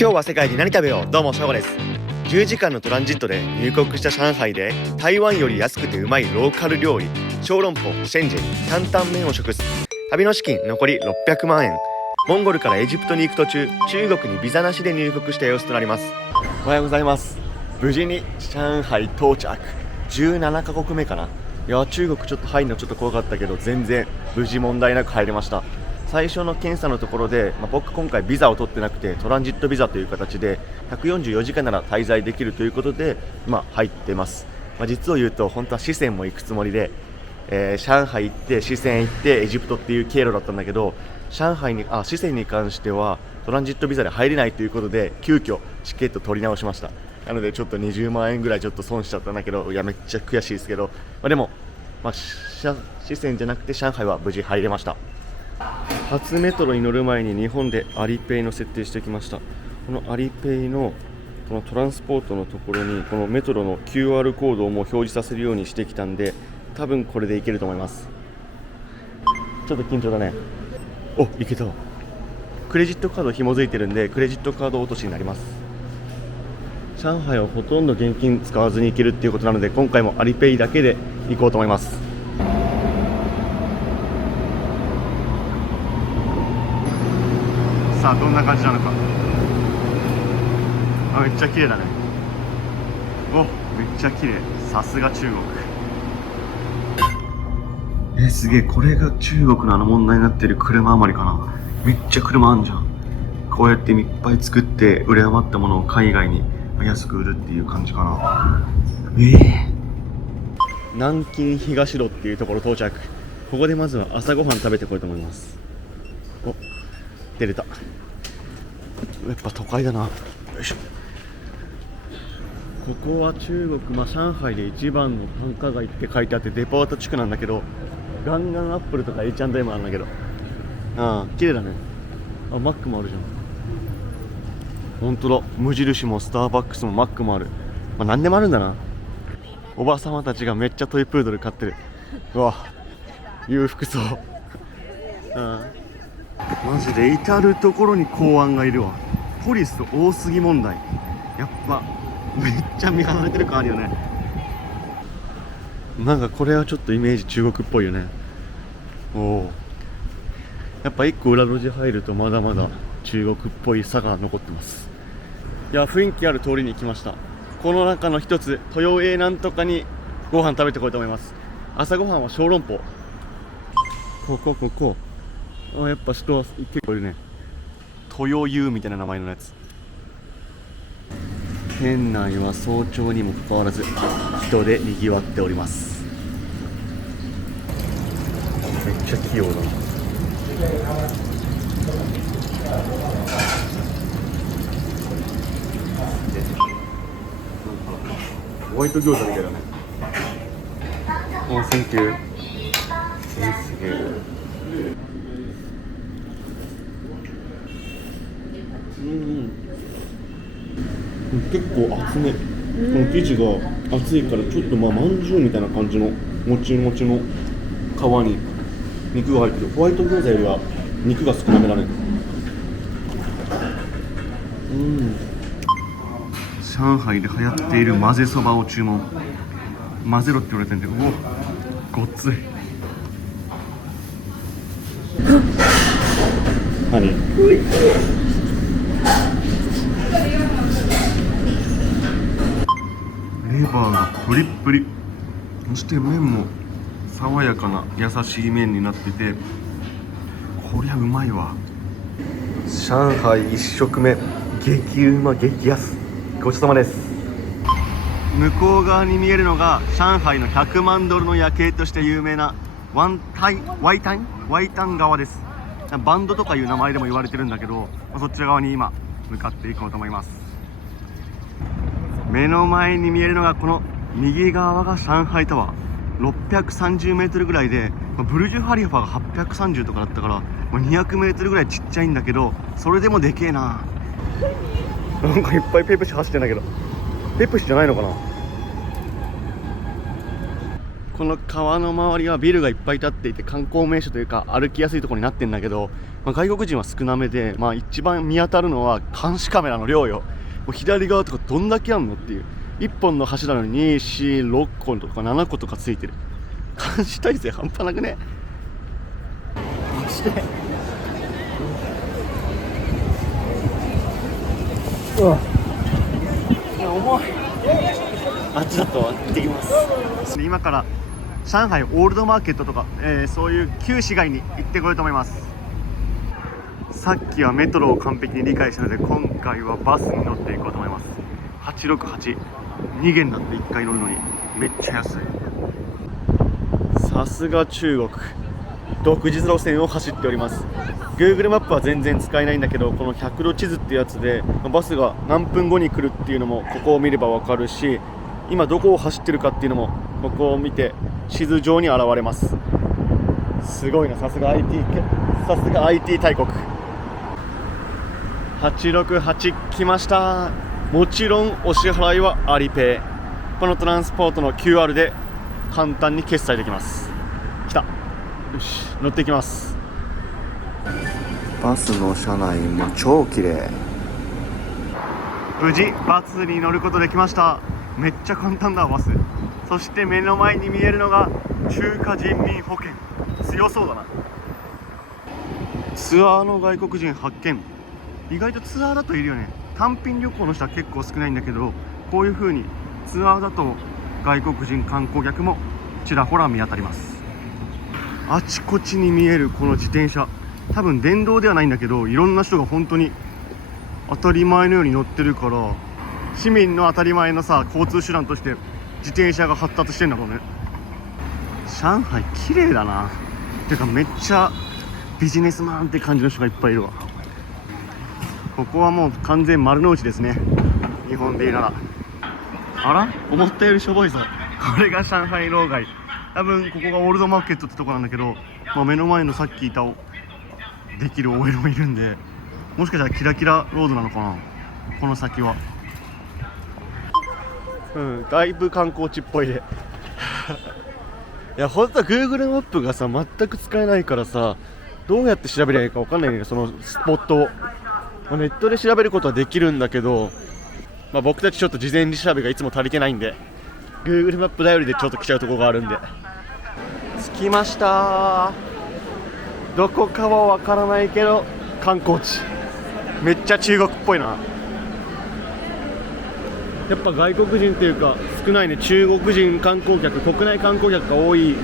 今日は世界で何食べよう。どうもシャゴです。10時間のトランジットで入国した上海で台湾より安くてうまいローカル料理小籠包、シェンジェン、担々麺を食す。旅の資金残り600万円。モンゴルからエジプトに行く途中、中国にビザなしで入国した様子となります。おはようございます。無事に上海到着。17カ国目かな。いや中国ちょっと入るのちょっと怖かったけど全然無事問題なく入れました。最初の検査のところで、僕今回ビザを取ってなくてトランジットビザという形で144時間なら滞在できるということで、入ってます。実を言うと本当は四川も行くつもりで、上海行って四川行ってエジプトっていう経路だったんだけど、四川に関してはトランジットビザで入れないということで急遽チケット取り直しました。なのでちょっと20万円ぐらいちょっと損しちゃったんだけど、いやめっちゃ悔しいですけど、でも、四川じゃなくて上海は無事入れました。初メトロに乗る前に日本でアリペイの設定してきました。このアリペイのこのトランスポートのところにこのメトロの QR コードをもう表示させるようにしてきたんで、多分これでいけると思います。ちょっと緊張だね。お、いけた。クレジットカード紐づいてるんでクレジットカード落としになります。上海はほとんど現金使わずに行けるっていうことなので、今回もアリペイだけで行こうと思います。さあどんな感じなのか。めっちゃ綺麗だね。お、めっちゃ綺麗。さすが中国。すげえ。これが中国の問題になってる車余りかな。めっちゃ車あんじゃん。こうやっていっぱい作って売れ余ったものを海外に安く売るっていう感じかな。南京東路っていうところ到着。ここでまずは朝ごはん食べてこようと思います。お、出れた。やっぱ都会だな。よいしょ。ここは中国、上海で一番の繁華街って書いてあってデパート地区なんだけど、ガンガンアップルとか H&M あるんだけど、綺麗だね。マックもあるじゃん。本当だ。無印もスターバックスもマックもある。何でもあるんだな。おばさまたちがめっちゃトイプードル飼ってる。うわ、裕福そう。マジで至る所に公安がいるわ。ポリス多すぎ問題。やっぱめっちゃ見張られてる感あるよね。なんかこれはちょっとイメージ中国っぽいよね。やっぱ一個裏路地入るとまだまだ中国っぽい差が残ってます。いや雰囲気ある通りに来ました。この中の一つ豊栄なんとかにご飯食べてこようと思います。朝ごはんは小籠包。ここやっぱ人は結構いるね。豊湯みたいな名前のやつ。店内は早朝にもかかわらず人で賑わっております。めっちゃ器用だな。ホワイト餃子みたいだね。センキュー。すげえ。結構厚め。この生地が厚いからちょっとまんじゅうみたいな感じのもちもちの皮に肉が入ってる。ホワイト餃子よりは肉が少なめだね。上海で流行っている混ぜそばを注文。混ぜろって言われてんで、ごっつい。何？レバーがプリップリ。そして麺も爽やかな優しい麺になってて、こりゃうまいわ。上海一食目、激うま激安。ごちそうさまです。向こう側に見えるのが上海の100万ドルの夜景として有名なワイタン川です。バンドとかいう名前でも言われてるんだけど、そちら側に今向かっていこうと思います。目の前に見えるのがこの右側が上海タワー。630メートルぐらいで、ブルジュハリファが830とかだったから200メートルぐらいちっちゃいんだけど、それでもでけえな。なんかいっぱいペプシ走ってんだけど、ペプシじゃないのかな。この川の周りはビルがいっぱい建っていて観光名所というか歩きやすいところになってんだけど、外国人は少なめで、一番見当たるのは監視カメラの量よ。もう左側とかどんだけあんのっていう、1本の柱の2、4、6個とか7個とかついてる。監視体制半端なくね。マジでいや重い。あっちだと行ってきます。今から上海オールドマーケットとか、そういう旧市街に行ってこようと思います。さっきはメトロを完璧に理解したので、今回はバスに乗っていこうと思います。868、2元だって1回乗るのにめっちゃ安い。さすが中国、独自路線を走っております。 Google マップは全然使えないんだけど、この100度地図ってやつでバスが何分後に来るっていうのもここを見れば分かるし、今どこを走ってるかっていうのもここを見て地図上に現れます。すごいな、さすが IT 大国。868来ました。もちろんお支払いはアリペイ。このトランスポートの QR で簡単に決済できます。来た。よし、乗っていきます。バスの車内も超綺麗。無事バスに乗ることできました。めっちゃ簡単だバス。そして目の前に見えるのが中華人民保険。強そうだな。ツアーの外国人発見。意外とツアーだといるよね。単品旅行の人は結構少ないんだけど、こういう風にツアーだと外国人観光客もちらほら見当たります。あちこちに見えるこの自転車、多分電動ではないんだけど、いろんな人が本当に当たり前のように乗ってるから、市民の当たり前の交通手段として自転車が発達してんだろうね。上海綺麗だな。てかめっちゃビジネスマンって感じの人がいっぱいいるわ。ここはもう完全丸の内ですね、日本で言うなら。あら、思ったよりしょぼいぞ。これが上海老街。多分ここがオールドマーケットってとこなんだけど、目の前のさっきいたできる OL もいるんで、もしかしたらキラキラロードなのかな、この先は。だいぶ観光地っぽいでいや、ほんとは Google マップが全く使えないからどうやって調べればいいか分かんないんだけど、そのスポットを。ネットで調べることはできるんだけど、僕たちちょっと事前に調べがいつも足りてないんで、 Google マップ頼りでちょっと来ちゃうところがあるんで。着きました。どこかは分からないけど観光地。めっちゃ中国っぽいな。やっぱ外国人っていうか少ないね。中国人観光客、国内観光客が多い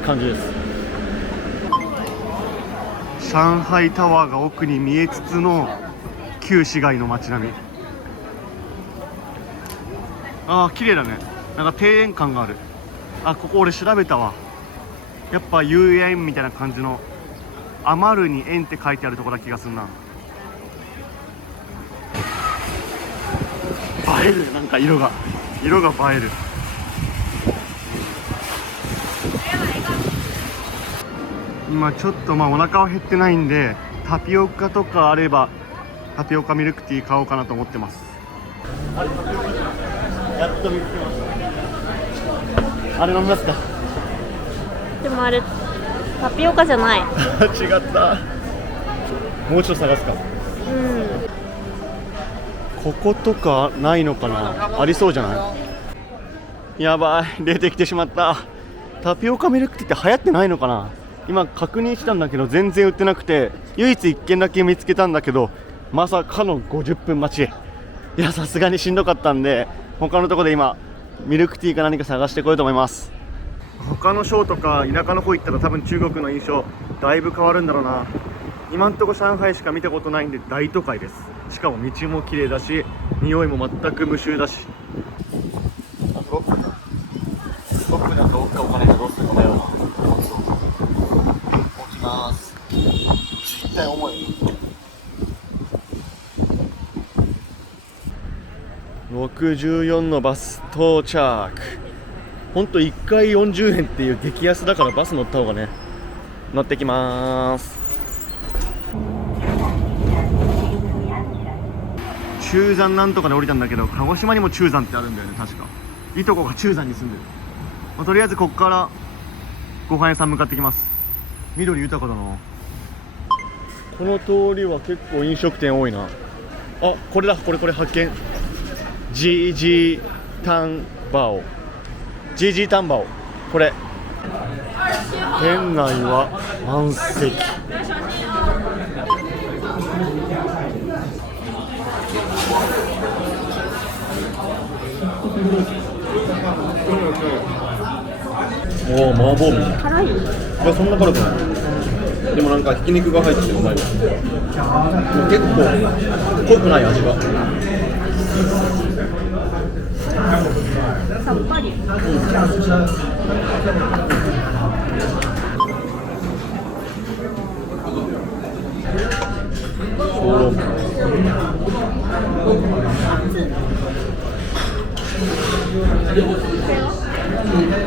感じです。上海タワーが奥に見えつつの旧市街の街並み。綺麗だね。なんか庭園感がある。ここ俺調べたわ。やっぱ遊園みたいな感じの、余るに園って書いてあるところだ気がするな。映える。なんか色が映える。今ちょっとお腹は減ってないんで、タピオカとかあればタピオカミルクティー買おうかなと思ってます。やっと見つけました。あれ飲みますか？でもあれタピオカじゃない。違った。もうちょっと探すか。こことかないのかな。ありそうじゃない？やばい、出てきてしまった。タピオカミルクティーって流行ってないのかな。今確認したんだけど全然売ってなくて、唯一1軒だけ見つけたんだけど、まさかの50分待ち。いや、さすがにしんどかったんで、他のとこで今ミルクティーか何か探してこようと思います。他の省とか田舎の方行ったら多分中国の印象だいぶ変わるんだろうな。今んとこ上海しか見たことないんで大都会です。しかも道も綺麗だし、匂いも全く無臭だし。僕だとお金がどうするか迷うな。置きます。絶対重い。64のバス到着。ほんと1回40円っていう激安だからバス乗った方がね。乗ってきまーす。中山なんとかで降りたんだけど、鹿児島にも中山ってあるんだよね確か。いとこが中山に住んでる。まあ、とりあえずこっからご飯屋さん向かってきます。緑豊かだな。この通りは結構飲食店多いな。あ、これだ、これ発見。ジージータンバオ、ジージータンバオ、これ店内は満席。おお、麻婆麺。辛い。いや、そんな辛くない。でもなんかひき肉が入っててうまいわ。結構濃くない味が。さっぱり。う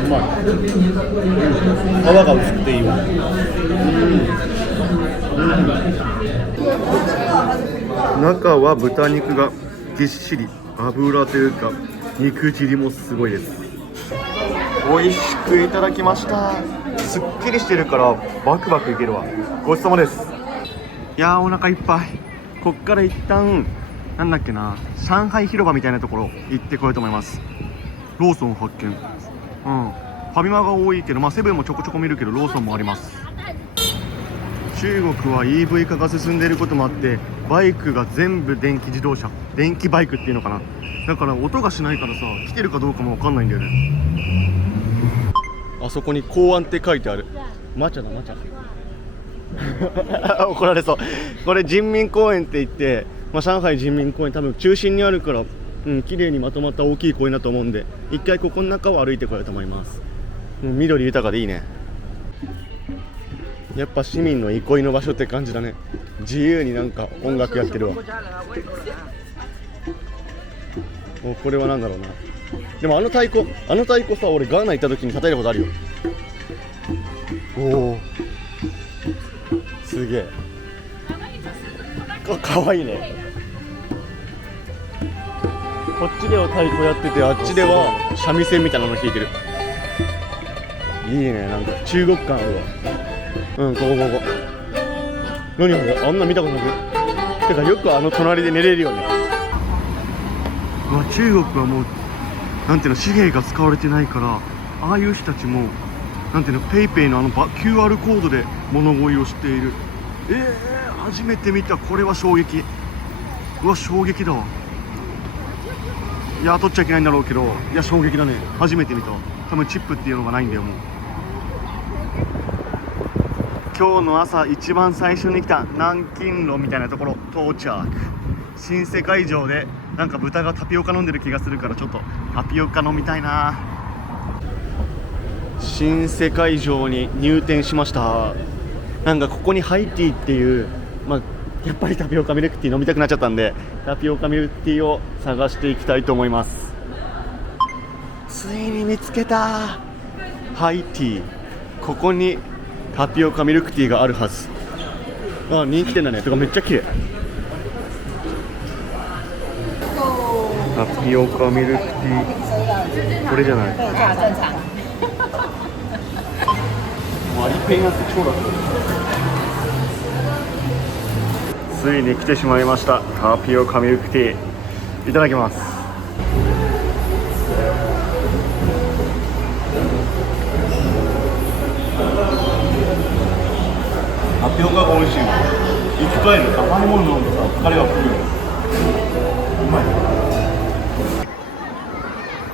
まい。皮が薄くていいわ。中は豚肉がぎっしり、油というか肉汁もすごいです。美味しくいただきました。すっきりしてるからバクバクいけるわ。ごちそうさまです。いやー、お腹いっぱい。こっから一旦なんだっけな、上海広場みたいなところ行ってこようと思います。ローソン発見。ファミマが多いけど、セブンもちょこちょこ見るけどローソンもあります。中国は EV 化が進んでいることもあって、バイクが全部電気自動車、電気バイクっていうのかな。だから音がしないからさ、来てるかどうかも分かんないんだよね。あそこに公安って書いてある。マチャだ、マチャ。怒られそう。これ人民公園って言って、上海人民公園多分中心にあるから、綺麗にまとまった大きい公園だと思うんで、一回ここの中を歩いてこようと思います。緑豊かでいいね。やっぱ市民の憩いの場所って感じだね。自由になんか音楽やってるわ。もうこれは何だろうな。でもあの太鼓さ、俺ガーナ行った時に叩いたことあるよ。おお、すげえ。かわいいね。こっちでは太鼓やってて、あっちでは三味線みたいなの弾いてる。いいね、なんか中国感あるわ。ここ。何これ、あんな見たことない。てかよくあの隣で寝れるよね。中国はもうなんていうの、紙幣が使われてないから、ああいう人たちもなんていうの、ペイペイのQR コードで物乞いをしている。初めて見た。これは衝撃。うわ、衝撃だわ。いや、取っちゃいけないんだろうけど、いや、衝撃だね。初めて見た。多分チップっていうのがないんだよ。もう今日の朝一番最初に来た南京路みたいなところ到着。新世界城でなんか豚がタピオカ飲んでる気がするから、ちょっとタピオカ飲みたいな。新世界城に入店しました。なんかここにハイティーっていう、やっぱりタピオカミルクティー飲みたくなっちゃったんで、タピオカミルクティーを探していきたいと思います。ついに見つけた。ハイティー。ここにタピオカミルクティーがあるはず。人気店だね。てかめっちゃ綺麗。タピオカミルクティー、これじゃない。アリペンやって超楽。ついに来てしまいました。タピオカミルクティー、いただきます。タピオカが美味しいわ。生き返る。甘いもの飲んでさ、疲れが吹くよ。うまい。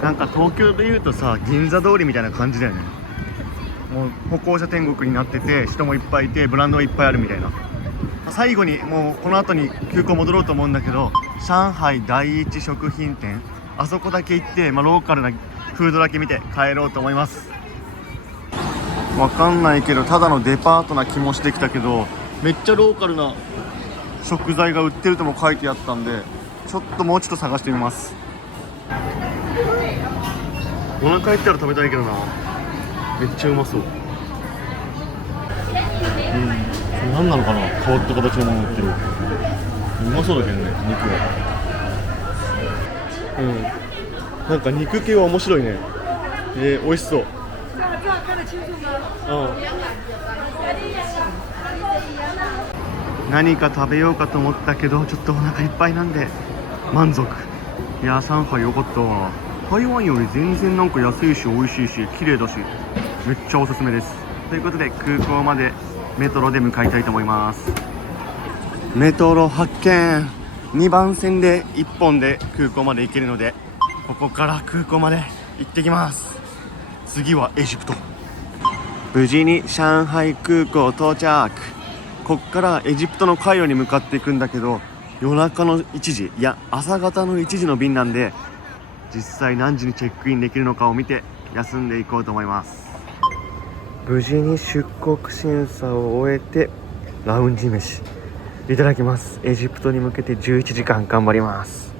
なんか東京でいうとさ、銀座通りみたいな感じだよね。もう歩行者天国になってて、人もいっぱいいて、ブランドがいっぱいあるみたいな。最後にもうこの後に空港戻ろうと思うんだけど、上海第一食品店、あそこだけ行って、ローカルなフードだけ見て帰ろうと思います。わかんないけど、ただのデパートな気もしてきたけど、めっちゃローカルな食材が売ってるとも書いてあったんで、ちょっともうちょっと探してみます。お腹減ったら食べたいけどな。めっちゃうまそう。何なのかな、変わった形のもの売ってる。うまそうだけどね、肉は。なんか肉系は面白いね。美味しそう。何か食べようかと思ったけどちょっとお腹いっぱいなんで満足。いや上海よかったわ。台湾より全然なんか安いし美味しいし綺麗だしめっちゃおすすめです。ということで空港までメトロで向かいたいと思います。メトロ発見。2番線で1本で空港まで行けるのでここから空港まで行ってきます。次はエジプト。無事に上海空港到着。こっからエジプトのカイロに向かっていくんだけど夜中の1時いや朝方の1時の便なんで実際何時にチェックインできるのかを見て休んでいこうと思います。無事に出国審査を終えてラウンジ飯いただきます。エジプトに向けて11時間頑張ります。